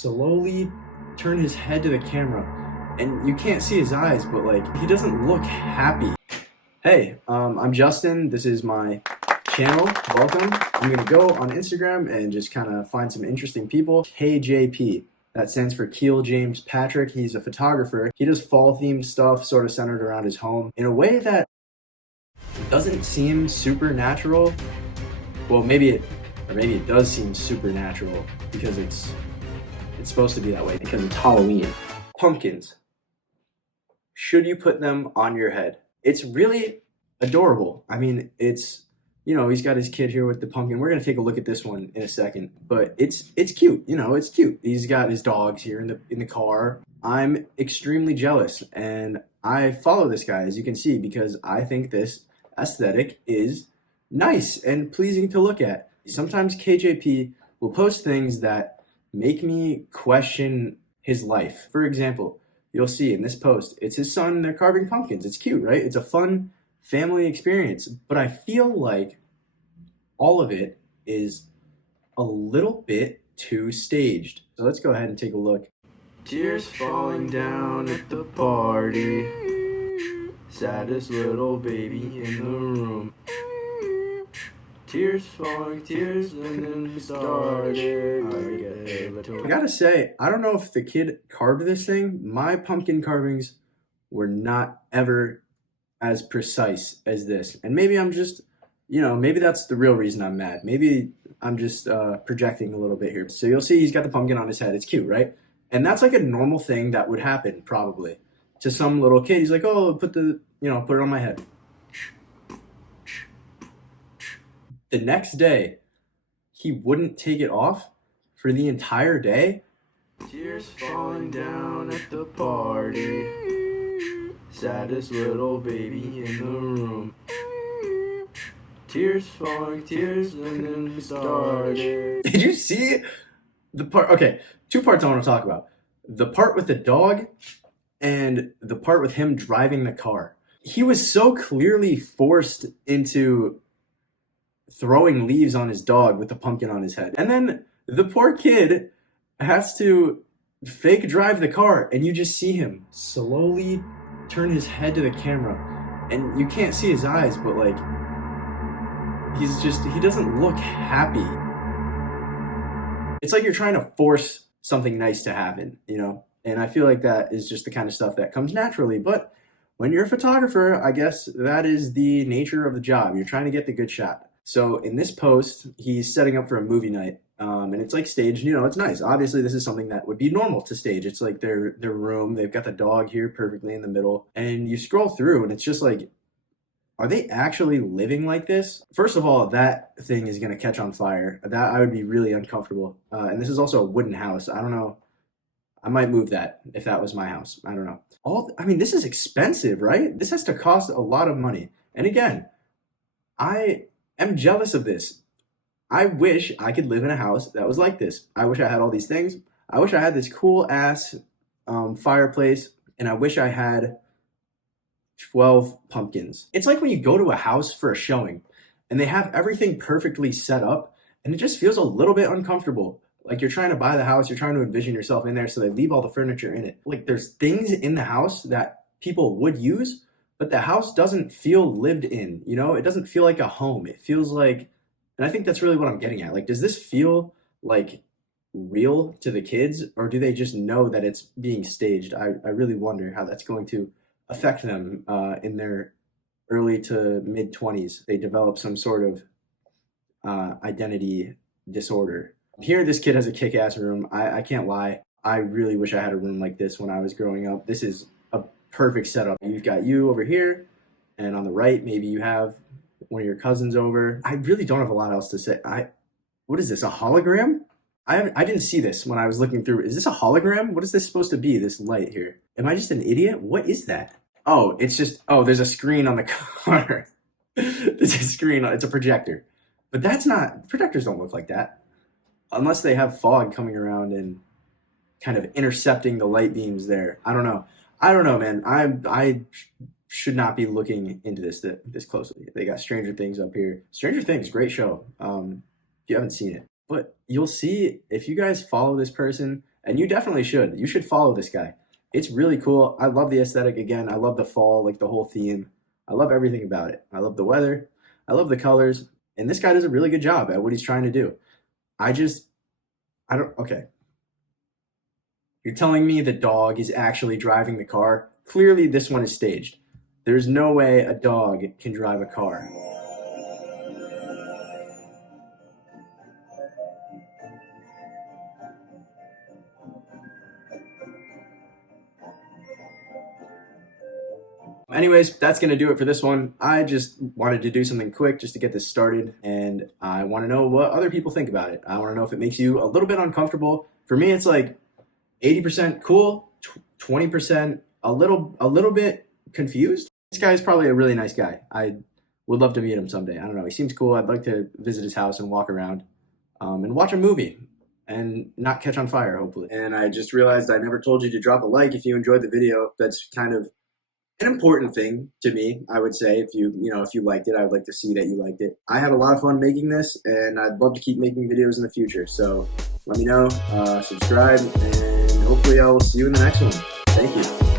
slowly turn his head to the camera, and you can't see his eyes, but like he doesn't look happy. Hey, I'm Justin. This is my channel. Welcome. I'm gonna go on Instagram and just kind of find some interesting people. KJP. That stands for Keel James Patrick. He's a photographer. He does fall-themed stuff, sort of centered around his home, in a way that doesn't seem supernatural. Well, maybe it does seem supernatural because it's supposed to be that way because it's Halloween. Pumpkins. Should you put them on your head? It's really adorable. I mean, it's, you know, he's got his kid here with the pumpkin. We're gonna take a look at this one in a second, but it's cute. You know, it's cute. He's got his dogs here in the car. I'm extremely jealous, and I follow this guy, as you can see, because I think this aesthetic is nice and pleasing to look at. Sometimes KJP will post things that make me question his life. For example, you'll see in this post, it's his son, they're carving pumpkins. It's cute, right? It's a fun family experience, but I feel like all of it is a little bit too staged. So let's go ahead and take a look. Tears falling down at the party, saddest little baby in the room. Tears falling, tears, and then we started. I gotta say, I don't know if the kid carved this thing. My pumpkin carvings were not ever as precise as this. And maybe I'm just, you know, maybe that's the real reason I'm mad. Maybe I'm just projecting a little bit here. So you'll see he's got the pumpkin on his head. It's cute, right? And that's like a normal thing that would happen probably to some little kid. He's like, oh, put it on my head. The next day, he wouldn't take it off for the entire day. Tears falling down at the party, saddest little baby in the room. Tears falling, tears, and then we started. Did you see the part? Okay, two parts I want to talk about. The part with the dog and the part with him driving the car. He was so clearly forced into throwing leaves on his dog with the pumpkin on his head. And then the poor kid has to fake drive the car, and you just see him slowly turn his head to the camera, and you can't see his eyes, but like he doesn't look happy. It's like you're trying to force something nice to happen, you know? And I feel like that is just the kind of stuff that comes naturally. But when you're a photographer, I guess that is the nature of the job. You're trying to get the good shot. So in this post, he's setting up for a movie night, and it's like staged. You know, it's nice. Obviously, this is something that would be normal to stage. It's like their room. They've got the dog here perfectly in the middle, and you scroll through, and it's just like, are they actually living like this? First of all, that thing is gonna catch on fire. That I would be really uncomfortable. And this is also a wooden house. I don't know. I might move that if that was my house. I don't know. I mean, this is expensive, right? This has to cost a lot of money. And again, I am jealous of this. I wish I could live in a house that was like this. I wish I had all these things. I wish I had this cool ass fireplace, and I wish I had 12 pumpkins. It's like when you go to a house for a showing and they have everything perfectly set up, and it just feels a little bit uncomfortable. Like you're trying to buy the house, you're trying to envision yourself in there, so they leave all the furniture in it. Like there's things in the house that people would use, but the house doesn't feel lived in, you know? It doesn't feel like a home. It feels like, and I think that's really what I'm getting at. Like, does this feel like real to the kids, or do they just know that it's being staged? I really wonder how that's going to affect them in their early to mid 20s. They develop some sort of identity disorder. Here, this kid has a kick-ass room. I can't lie. I really wish I had a room like this when I was growing up. This is a perfect setup. You've got you over here, and on the right, maybe you have one of your cousins over. I really don't have a lot else to say. What is this, a hologram? I didn't see this when I was looking through. Is this a hologram? What is this supposed to be, this light here? Am I just an idiot? What is that? Oh, it's just, oh, there's a screen on the car. There's a screen, it's a projector. But that's not, projectors don't look like that. Unless they have fog coming around and kind of intercepting the light beams there. I don't know, man. I should not be looking into this closely. They got Stranger Things up here. Stranger Things, great show. If you haven't seen it. But you'll see, if you guys follow this person, And you definitely should. You should follow this guy. It's really cool. I love the aesthetic again. I love the fall, like the whole theme. I love everything about it. I love the weather. I love the colors. And this guy does a really good job at what he's trying to do. I just, I don't, okay. You're telling me the dog is actually driving the car? Clearly, this one is staged. There's no way a dog can drive a car. Anyways, that's going to do it for this one. I just wanted to do something quick just to get this started, and I want to know what other people think about it. I want to know if it makes you a little bit uncomfortable. For me, it's like 80% cool, 20% a little bit confused. This guy is probably a really nice guy. I would love to meet him someday. I don't know. He seems cool. I'd like to visit his house and walk around and watch a movie and not catch on fire, hopefully. And I just realized I never told you to drop a like if you enjoyed the video. That's kind of an important thing to me, I would say. If you liked it, I would like to see that you liked it. I had a lot of fun making this, and I'd love to keep making videos in the future. So let me know, subscribe, and hopefully I'll see you in the next one. Thank you.